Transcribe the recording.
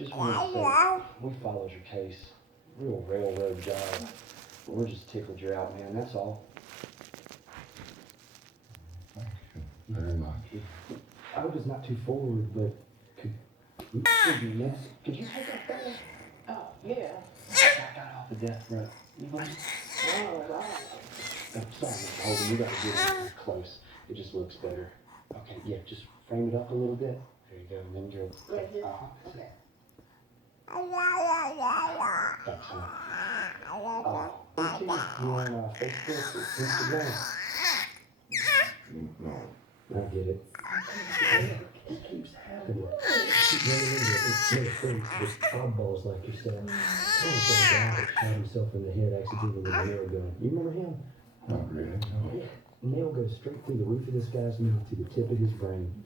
Just wanted to say, we followed your case. Real railroad job. We're just tickled you're out, man, that's all. Thank you very much. I hope it's not too forward, but could you take that thing? Oh, yeah. I got off the death row. You want to? Oh, wow. I'm sorry, Mr. Holden, you gotta get it close. It just looks better. Okay, yeah, just frame it up a little bit. There you go, and then go. Right here? Uh-huh. Okay. Thanks, honey. You on Facebook or Instagram? No. I get it. It keeps happening. Keep running into it. It's no offense, but oddballs like yourself. I was a guy that shot himself in the head accidentally with a nail gun. You remember him? Not really, no. Yeah. Nail goes straight through the roof of this guy's mouth to the tip of his brain.